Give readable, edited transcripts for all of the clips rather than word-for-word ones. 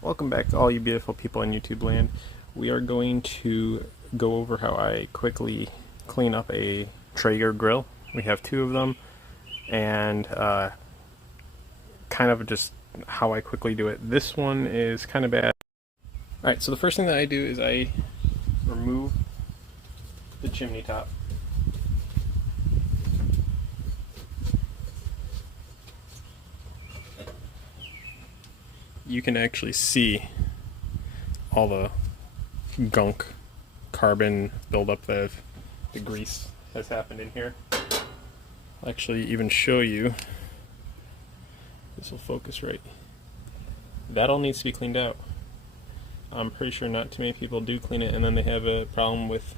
Welcome back to all you beautiful people in YouTube land. We are going to go over how I quickly clean up a Traeger grill. We have two of them, and kind of just how I quickly do it. This one is kind of bad. Alright, so the first thing that I do is I remove the chimney top. You can actually see all the gunk, carbon buildup that the grease has happened in here. I'll actually even show you. This will focus right. That all needs to be cleaned out. I'm pretty sure not too many people do clean it, and then they have a problem with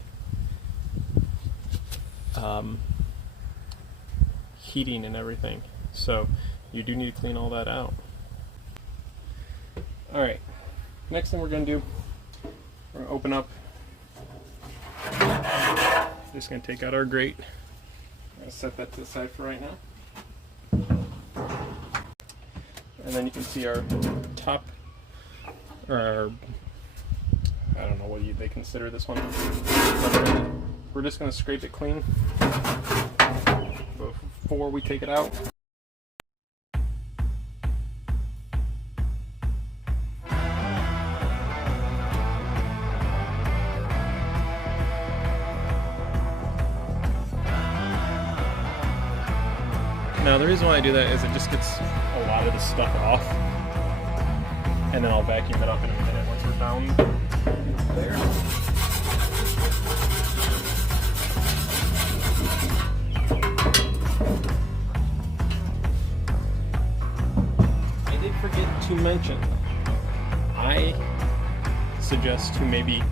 heating and everything. So you do need to clean all that out. Alright, next thing we're going to do, we're going to open up. Just going to take out our grate. I'm going to set that to the side for right now. And then you can see our top, or our, I don't know what they consider this one. We're just going to scrape it clean before we take it out. Now the reason why I do that is it just gets a lot of the stuff off, and then I'll vacuum it up in a minute once we're down there. I did forget to mention, I suggest to maybe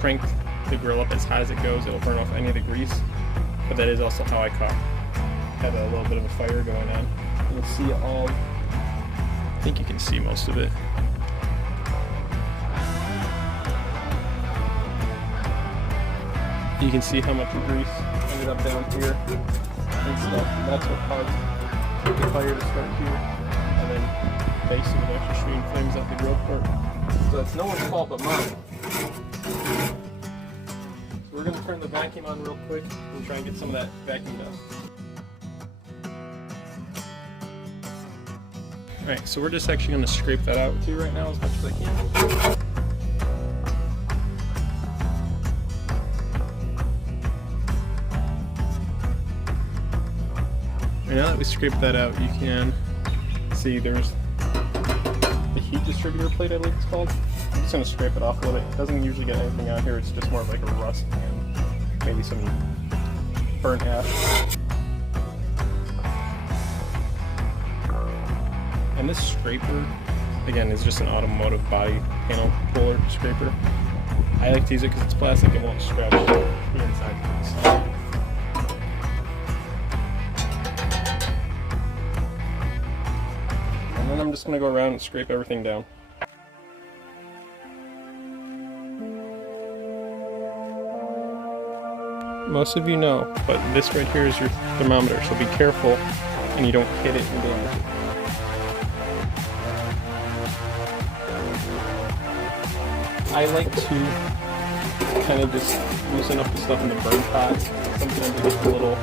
crank the grill up as high as it goes. It'll burn off any of the grease, but that is also how I cook. Have a little bit of a fire going on. You'll see all, I think you can see most of it. You can see how much grease ended up down here and stuff. And that's what caused the fire to start here. And then basically it actually shooting flames out the grill port. So it's no one's fault but mine. So we're going to turn the vacuum on real quick and try and get some of that vacuumed out. Alright, so we're just actually going to scrape that out too right now as much as I can. And now that we scraped that out, you can see there's the heat distributor plate, I believe it's called. I'm just going to scrape it off a little bit. It doesn't usually get anything out here, it's just more of like a rust and maybe some burnt ash. And this scraper, again, is just an automotive body panel puller scraper. I like to use it because it's plastic, it won't scratch the inside. And then I'm just going to go around and scrape everything down. Most of you know, but this right here is your thermometer, so be careful and you don't hit it and damage it. I like to kind of just loosen up the stuff in the burn pot. Sometimes it gets a little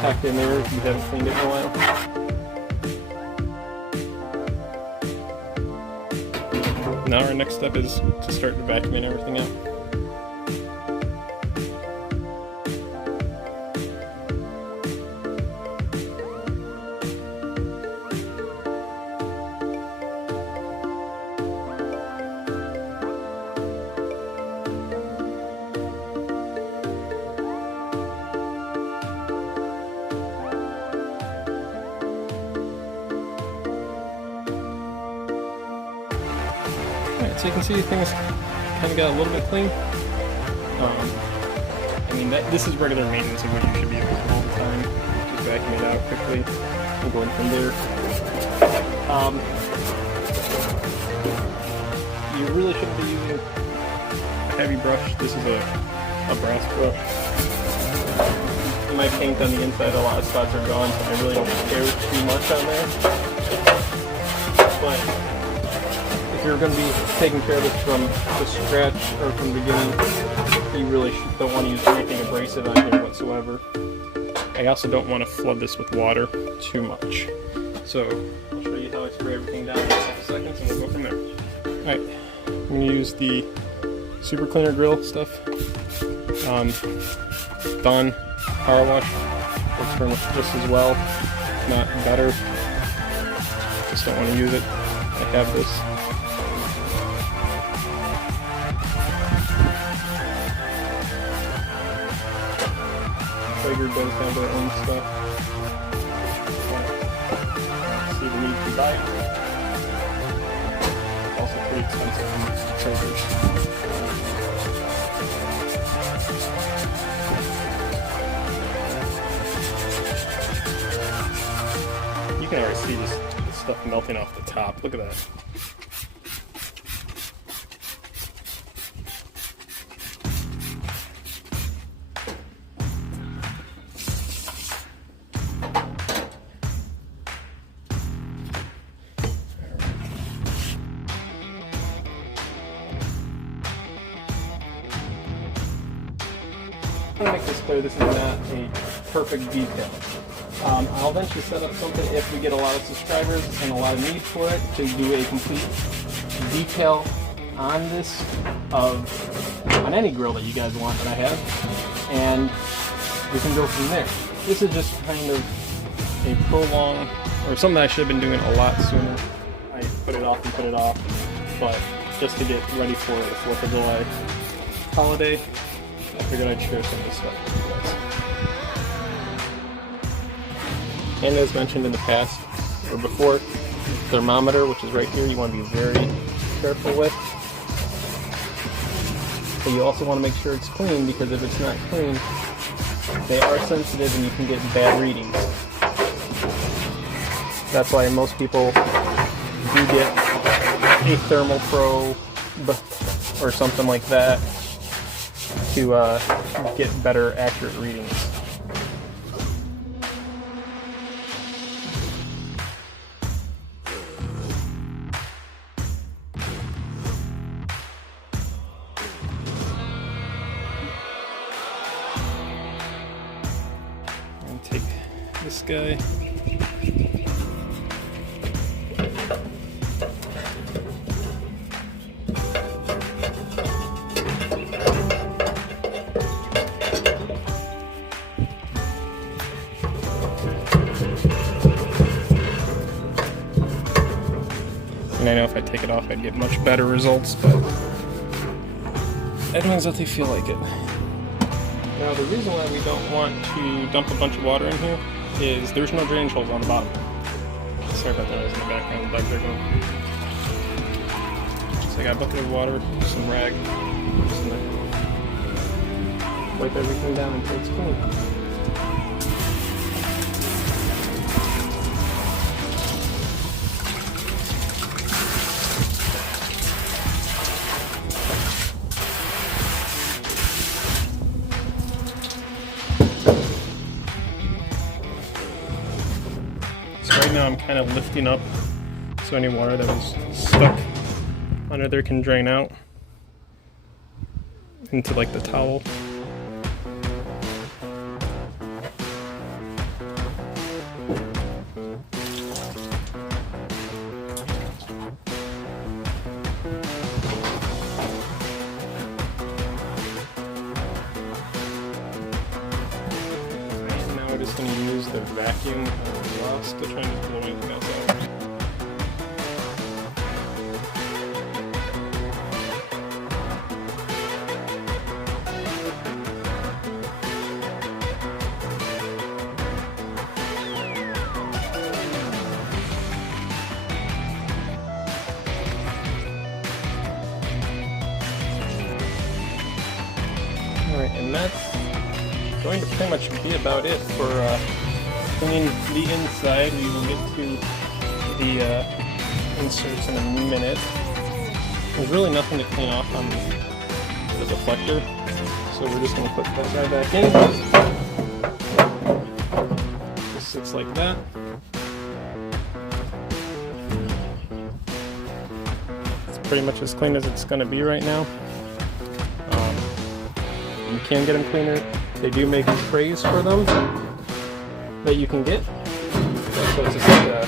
packed in there if you haven't cleaned it in a while. Now our next step is to start vacuuming everything out. Alright, so you can see things kind of got a little bit clean. I mean, this is regular maintenance of what you should be able to do all the time. Just vacuum it out quickly and go in from there. You really shouldn't be using a heavy brush. This is a brass brush. My paint on the inside, a lot of spots are gone, so I really don't care too much on there. But if you're going to be taking care of this from the scratch or from the beginning, you really don't want to use anything abrasive on here whatsoever. I also don't want to flood this with water too much. So I'll show you how I spray everything down in a couple seconds and we'll go from there. Alright, I'm going to use the Super Cleaner Grill stuff. Dawn Power Wash works pretty much just as well, if not better. Just don't want to use it. I have this. Traeger does have their own stuff. See the need to buy it. Also pretty expensive from Traeger. You can already see this stuff melting off the top. Look at that. I'm going to make this clear, this is not a perfect detail. I'll eventually set up something if we get a lot of subscribers and a lot of need for it to do a complete detail on this on any grill that you guys want that I have, and we can go from there. This is just kind of a prolong, or something that I should have been doing a lot sooner. I put it off and put it off, but just to get ready for the 4th of July holiday, I figured I'd share some of this stuff with you guys. And as mentioned in the past, or before, thermometer, which is right here, you want to be very careful with. But you also want to make sure it's clean, because if it's not clean, they are sensitive and you can get bad readings. That's why most people do get a thermal probe or something like that to get better accurate readings. And take this guy. And I know if I take it off, I'd get much better results, but everyone's what they feel like it. Now, the reason why we don't want to dump a bunch of water in here is there's no drainage holes on the bottom. Sorry about that, I was in the background, the bugs are going. So I got a bucket of water, some rag, just gonna wipe everything down until it's clean. Right now I'm kind of lifting up so any water that was stuck under there can drain out into like the towel. We're just going to use the vacuum to try to blow anything else out. Alright, and that's going to pretty much be about it for cleaning the inside. We will get to the inserts in a minute. There's really nothing to clean off on the deflector, so we're just going to put that guy back in. Just sits like that. It's pretty much as clean as it's going to be right now. You can get them cleaner. They do make trays for them that you can get. So it's just like a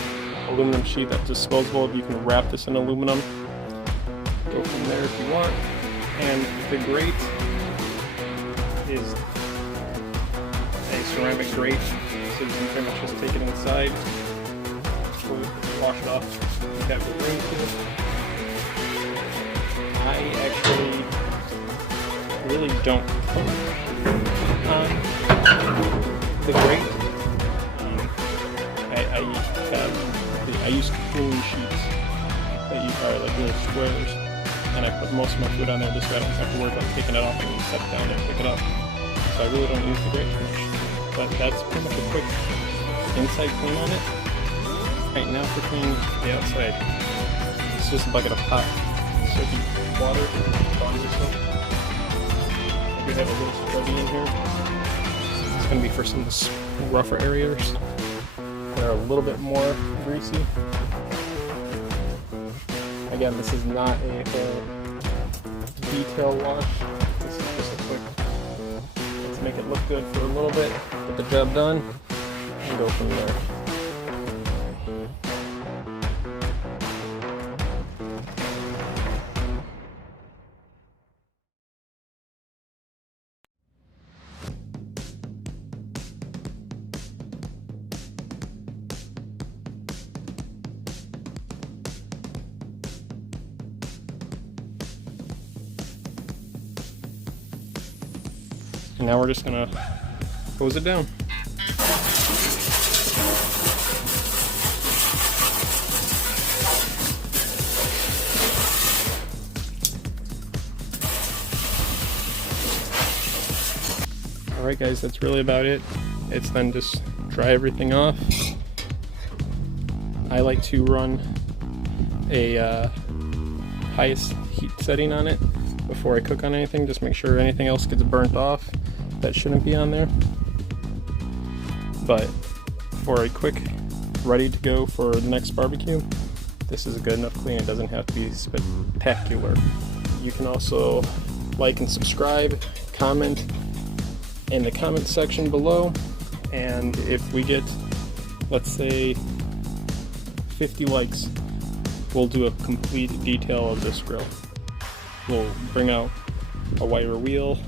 aluminum sheet that's disposable. You can wrap this in aluminum. Go from there if you want. And the grate is a ceramic grate, so you can pretty much just take it inside, wash it off, you have the ring to it. I actually really don't cook on the grate. I use clean sheets that you are like little squares, and I put most of my food on there this way I don't have to worry about taking it off and set it down and pick it up. So I really don't use the grate too much. But that's pretty much a quick inside clean on it. Right now for cleaning the outside, it's just a bucket of hot soapy water, laundry soap. I do have a little scrubby in here. It's going to be for some of the rougher areas that are a little bit more greasy. Again, this is not a full detail wash. This is just a quick, let's make it look good for a little bit, get the job done, and go from there. And now we're just gonna hose it down. Alright guys, that's really about it. It's then just dry everything off. I like to run a highest heat setting on it before I cook on anything, just make sure anything else gets burnt off that shouldn't be on there. But for a quick ready to go for the next barbecue, this is a good enough clean. It doesn't have to be spectacular. You can also like and subscribe, comment in the comment section below, and if we get, let's say, 50 likes, we'll do a complete detail of this grill. We'll bring out a wire wheel,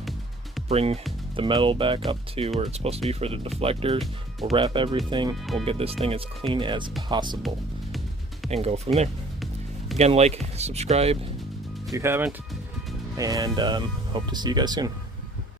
bring the metal back up to where it's supposed to be for the deflectors, we'll wrap everything, we'll get this thing as clean as possible, and go from there. Again, like, subscribe if you haven't, and hope to see you guys soon.